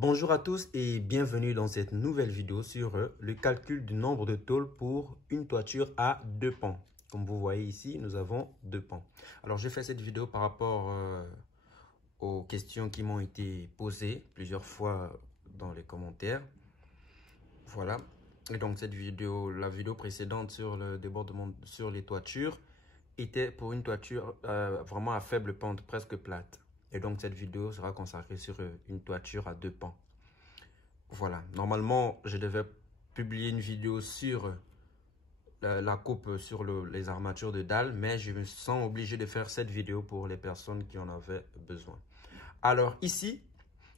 Bonjour à tous et bienvenue dans cette nouvelle vidéo sur le calcul du nombre de tôles pour une toiture à deux pans. Comme vous voyez ici, nous avons deux pans. Alors, j'ai fait cette vidéo par rapport aux questions qui m'ont été posées plusieurs fois dans les commentaires. Voilà. Et donc, cette vidéo, la vidéo précédente sur le débordement sur les toitures était pour une toiture vraiment à faible pente, presque plate. Et donc, cette vidéo sera consacrée sur une toiture à deux pans. Voilà. Normalement, je devais publier une vidéo sur la coupe sur les armatures de dalles, mais je me sens obligé de faire cette vidéo pour les personnes qui en avaient besoin. Alors, ici,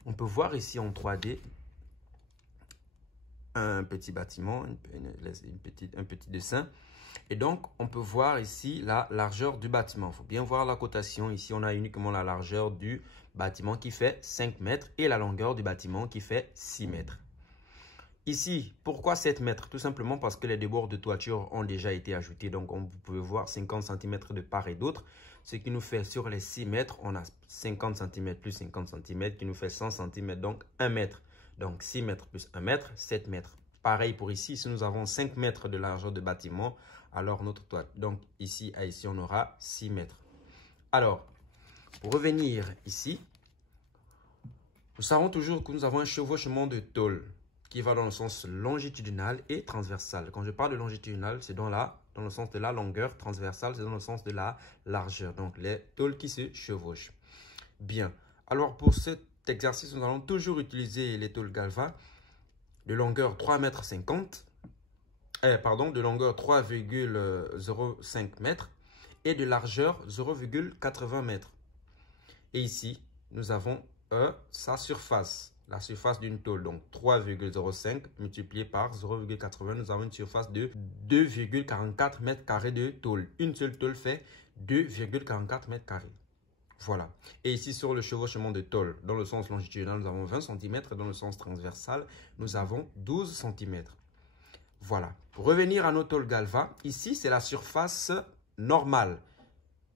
on peut voir ici en 3D un petit bâtiment, un petit dessin. Et donc, on peut voir ici la largeur du bâtiment. Il faut bien voir la cotation. Ici, on a uniquement la largeur du bâtiment qui fait 5 mètres et la longueur du bâtiment qui fait 6 mètres. Ici, pourquoi 7 mètres? Tout simplement parce que les débords de toiture ont déjà été ajoutés. Donc, vous pouvez voir 50 cm de part et d'autre. Ce qui nous fait sur les 6 mètres, on a 50 cm plus 50 cm qui nous fait 100 cm, donc 1 mètre. Donc, 6 mètres plus 1 mètre, 7 mètres. Pareil pour ici, si nous avons 5 mètres de largeur de bâtiment, alors notre toit, donc ici à ici, on aura 6 mètres. Alors, pour revenir ici, nous savons toujours que nous avons un chevauchement de tôle qui va dans le sens longitudinal et transversal. Quand je parle de longitudinal, c'est dans le sens de la longueur, transversale, c'est dans le sens de la largeur. Donc, les tôles qui se chevauchent. Bien. Alors, pour cet exercice, nous allons toujours utiliser les tôles Galva de longueur 3,50 m, de longueur 3,05 m et de largeur 0,80 m. Et ici, nous avons sa surface, la surface d'une tôle, donc 3,05 multiplié par 0,80, nous avons une surface de 2,44 m² de tôle. Une seule tôle fait 2,44 m². Voilà. Et ici, sur le chevauchement de tôle, dans le sens longitudinal, nous avons 20 cm. Dans le sens transversal, nous avons 12 cm. Voilà. Pour revenir à nos tôles Galva, ici, c'est la surface normale.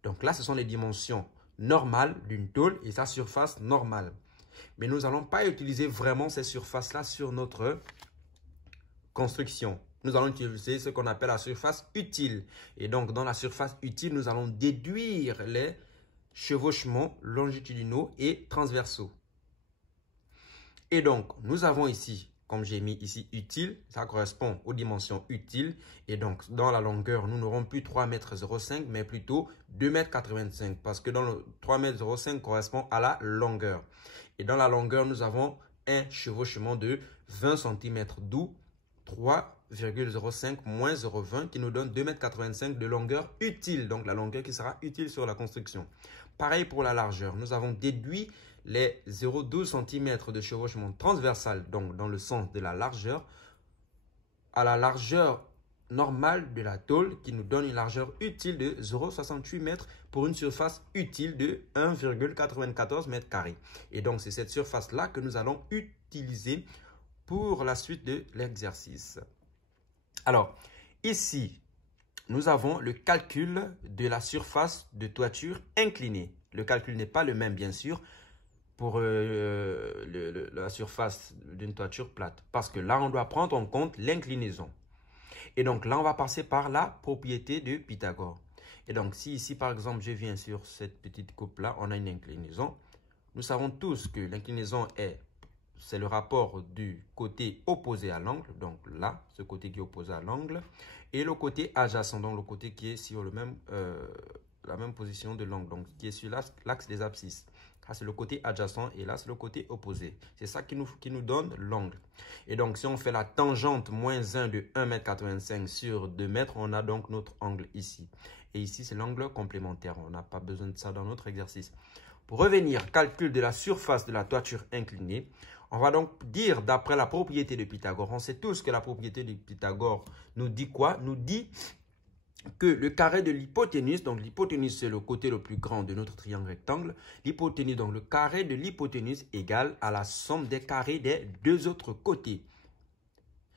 Donc là, ce sont les dimensions normales d'une tôle et sa surface normale. Mais nous n'allons pas utiliser vraiment ces surfaces-là sur notre construction. Nous allons utiliser ce qu'on appelle la surface utile. Et donc, dans la surface utile, nous allons déduire les chevauchements longitudinaux et transversaux. Et donc, nous avons ici, comme j'ai mis ici utile, ça correspond aux dimensions utiles. Et donc, dans la longueur, nous n'aurons plus 3,05 m, mais plutôt 2,85 m. Parce que dans le 3,05 m correspond à la longueur. Et dans la longueur, nous avons un chevauchement de 20 cm, d'où 3,05 moins 0,20 qui nous donne 2,85 m de longueur utile. Donc, la longueur qui sera utile sur la construction. Pareil pour la largeur. Nous avons déduit les 0,12 cm de chevauchement transversal, donc dans le sens de la largeur, à la largeur normale de la tôle qui nous donne une largeur utile de 0,68 m pour une surface utile de 1,94 m². Et donc, c'est cette surface-là que nous allons utiliser pour la suite de l'exercice. Alors, ici, nous avons le calcul de la surface de toiture inclinée. Le calcul n'est pas le même, bien sûr, pour la surface d'une toiture plate. Parce que là, on doit prendre en compte l'inclinaison. Et donc là, on va passer par la propriété de Pythagore. Et donc, si ici, par exemple, je viens sur cette petite coupe-là, on a une inclinaison. Nous savons tous que l'inclinaison c'est le rapport du côté opposé à l'angle, donc là, ce côté qui est opposé à l'angle, et le côté adjacent, donc le côté qui est sur la même position de l'angle, donc qui est sur l'axe des abscisses. Ça, c'est le côté adjacent et là, c'est le côté opposé. C'est ça qui nous donne l'angle. Et donc, si on fait la tangente moins 1 de 1,85 m sur 2 m, on a donc notre angle ici. Et ici, c'est l'angle complémentaire. On n'a pas besoin de ça dans notre exercice. Pour revenir, calcul de la surface de la toiture inclinée, on va donc dire, d'après la propriété de Pythagore, on sait tous que la propriété de Pythagore nous dit quoi? Nous dit que le carré de l'hypoténuse, donc l'hypoténuse c'est le côté le plus grand de notre triangle rectangle, l'hypoténuse, donc le carré de l'hypoténuse égale à la somme des carrés des deux autres côtés.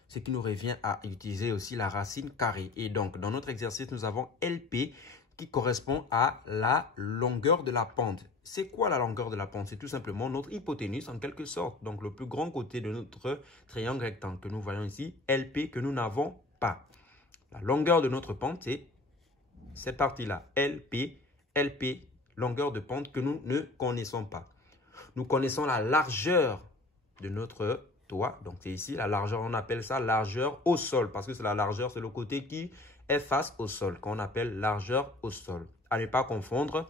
Ce qui nous revient à utiliser aussi la racine carrée. Et donc, dans notre exercice, nous avons LP qui correspond à la longueur de la pente. C'est quoi la longueur de la pente? C'est tout simplement notre hypoténuse en quelque sorte. Donc, le plus grand côté de notre triangle rectangle que nous voyons ici, LP, que nous n'avons pas. La longueur de notre pente, c'est cette partie-là, LP, longueur de pente que nous ne connaissons pas. Nous connaissons la largeur de notre toit. Donc, c'est ici la largeur, on appelle ça largeur au sol parce que c'est la largeur, c'est le côté qui est face au sol, qu'on appelle largeur au sol. À ne pas confondre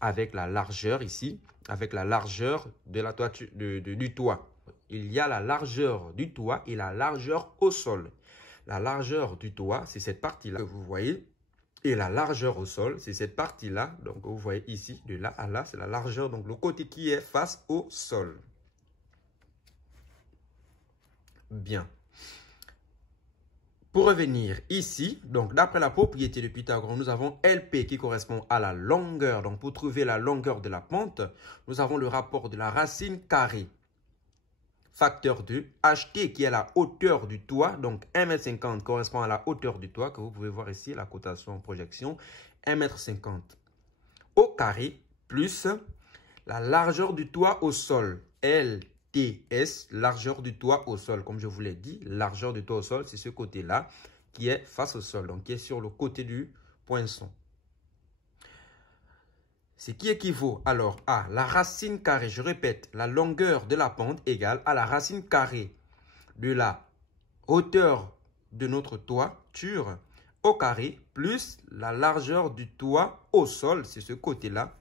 avec la largeur ici, avec la largeur de la toiture, du toit. Il y a la largeur du toit et la largeur au sol. La largeur du toit, c'est cette partie-là que vous voyez. Et la largeur au sol, c'est cette partie-là. Donc, vous voyez ici, de là à là, c'est la largeur. Donc, le côté qui est face au sol. Bien. Pour revenir ici, donc d'après la propriété de Pythagore, nous avons LP qui correspond à la longueur. Donc, pour trouver la longueur de la pente, nous avons le rapport de la racine carrée. Facteur 2, HT qui est la hauteur du toit, donc 1,50 m correspond à la hauteur du toit, que vous pouvez voir ici, la cotation en projection, 1,50 m au carré, plus la largeur du toit au sol, LTS, largeur du toit au sol. Comme je vous l'ai dit, largeur du toit au sol, c'est ce côté-là qui est face au sol, donc qui est sur le côté du poinçon. Ce qui équivaut alors à la racine carrée, je répète, la longueur de la pente égale à la racine carrée de la hauteur de notre toiture au carré plus la largeur du toit au sol, c'est ce côté-là,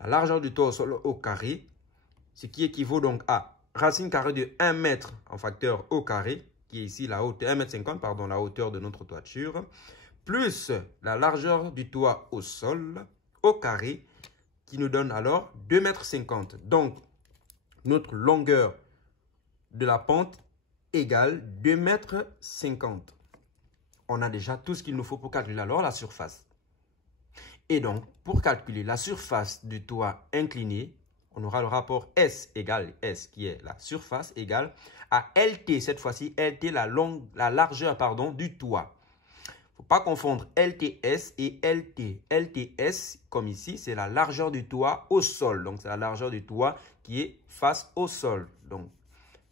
la largeur du toit au sol au carré, ce qui équivaut donc à racine carrée de 1 mètre en facteur au carré, qui est ici la hauteur, 1,50 m, pardon, la hauteur de notre toiture, plus la largeur du toit au sol au carré, qui nous donne alors 2,50 m. Donc, notre longueur de la pente égale 2,50 m. On a déjà tout ce qu'il nous faut pour calculer alors la surface. Et donc, pour calculer la surface du toit incliné, on aura le rapport S égale S, qui est la surface égale à LT. Cette fois-ci, LT, la largeur du toit. Il ne faut pas confondre LTS et LT. LTS, comme ici, c'est la largeur du toit au sol. Donc, c'est la largeur du toit qui est face au sol. Donc,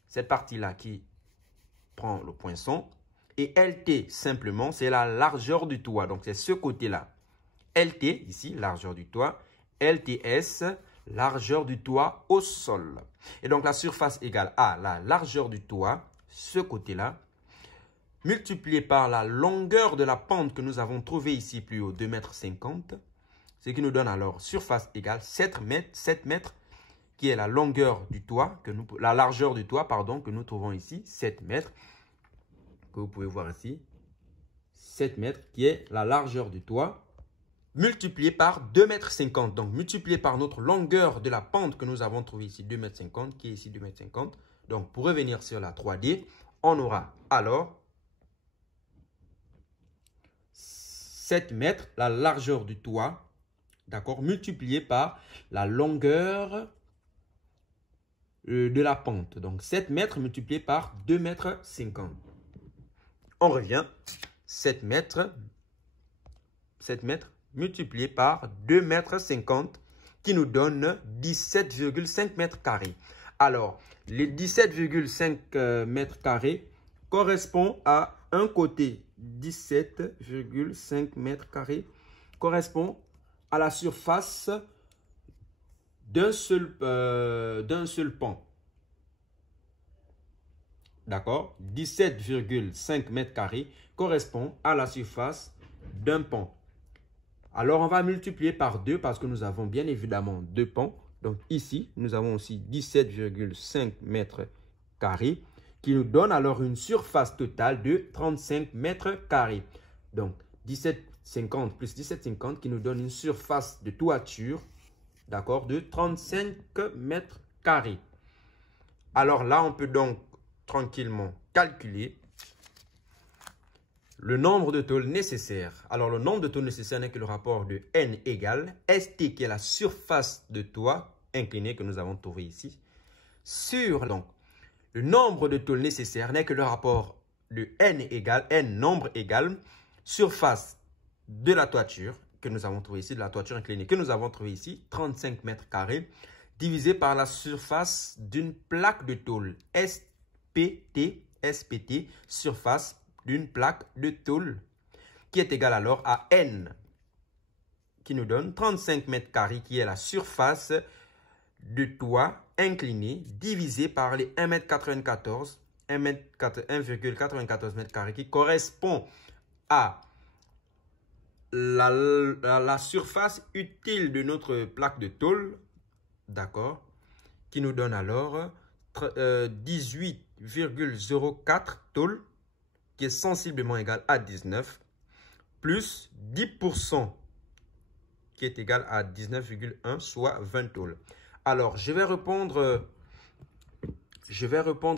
cette partie-là qui prend le poinçon. Et LT, simplement, c'est la largeur du toit. Donc, c'est ce côté-là. LT, ici, largeur du toit. LTS, largeur du toit au sol. Et donc, la surface égale à la largeur du toit, ce côté-là, multiplié par la longueur de la pente que nous avons trouvée ici plus haut, 2,50 m, ce qui nous donne alors surface égale 7 mètres, qui est la longueur du toit, la largeur du toit, pardon, que nous trouvons ici, 7 mètres, que vous pouvez voir ici, 7 mètres, qui est la largeur du toit, multiplié par 2,50 m. Donc, multiplié par notre longueur de la pente que nous avons trouvée ici, 2,50 m, qui est ici 2,50 m. Donc, pour revenir sur la 3D, on aura alors 7 mètres, la largeur du toit, d'accord, multiplié par la longueur de la pente. Donc, 7 mètres multiplié par 2,50 m. On revient, 7 mètres multiplié par 2,50 m qui nous donne 17,5 mètres carrés. Alors, les 17,5 mètres carrés correspondent à un côté. 17,5 mètres carrés correspond à la surface d'un seul pont. D'accord? 17,5 mètres carrés correspond à la surface d'un pont. Alors, on va multiplier par 2 parce que nous avons bien évidemment deux ponts. Donc, ici, nous avons aussi 17,5 mètres carrés qui nous donne alors une surface totale de 35 mètres carrés. Donc, 17,50 plus 17,50 qui nous donne une surface de toiture, d'accord, de 35 mètres carrés. Alors là, on peut donc tranquillement calculer le nombre de tôles nécessaires. Alors, le nombre de tôles nécessaires n'est que le rapport de N égale ST, qui est la surface de toit inclinée que nous avons trouvé ici, sur donc le nombre de tôles nécessaires n'est que le rapport de N égale N nombre égale surface de la toiture que nous avons trouvé ici, de la toiture inclinée que nous avons trouvé ici, 35 mètres carrés, divisé par la surface d'une plaque de tôle, SPT, surface d'une plaque de tôle, qui est égale alors à N, qui nous donne 35 mètres carrés, qui est la surface de toit incliné, divisé par les 1,94 mètres carrés, qui correspond à la surface utile de notre plaque de tôle, d'accord, qui nous donne alors 18,04 tôle, qui est sensiblement égal à 19, plus 10%, qui est égal à 19,1, soit 20 tôles. Alors, je vais répondre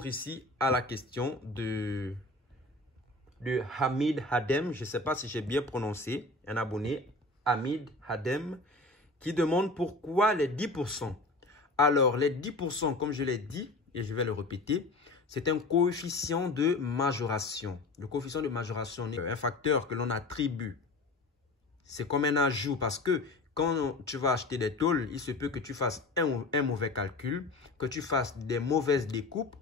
ici à la question de Hamid Hadem. Je ne sais pas si j'ai bien prononcé. Un abonné, Hamid Hadem, qui demande pourquoi les 10%. Alors, les 10%, comme je l'ai dit, et je vais le répéter, c'est un coefficient de majoration. Le coefficient de majoration est un facteur que l'on attribue. C'est comme un ajout parce que quand tu vas acheter des tôles, il se peut que tu fasses un mauvais calcul, que tu fasses des mauvaises découpes,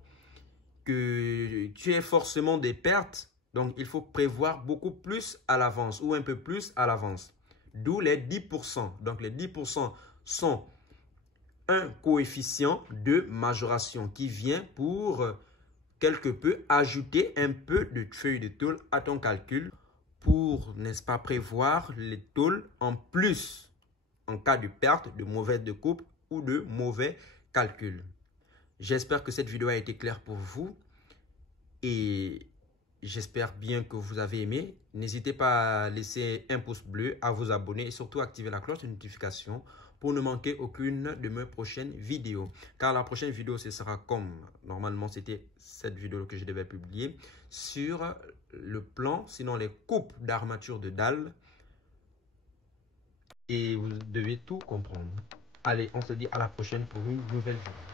que tu aies forcément des pertes. Donc, il faut prévoir beaucoup plus à l'avance ou un peu plus à l'avance. D'où les 10%. Donc, les 10% sont un coefficient de majoration qui vient pour quelque peu ajouter un peu de feuille de tôle à ton calcul pour, n'est-ce pas, prévoir les tôles en plus en cas de perte, de mauvaise découpe ou de mauvais calcul. J'espère que cette vidéo a été claire pour vous et j'espère bien que vous avez aimé. N'hésitez pas à laisser un pouce bleu, à vous abonner et surtout activer la cloche de notification pour ne manquer aucune de mes prochaines vidéos. Car la prochaine vidéo, ce sera comme normalement c'était cette vidéo que je devais publier sur le plan, sinon les coupes d'armature de dalle. Et vous devez tout comprendre. Allez, on se dit à la prochaine pour une nouvelle vidéo.